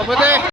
O, pwede.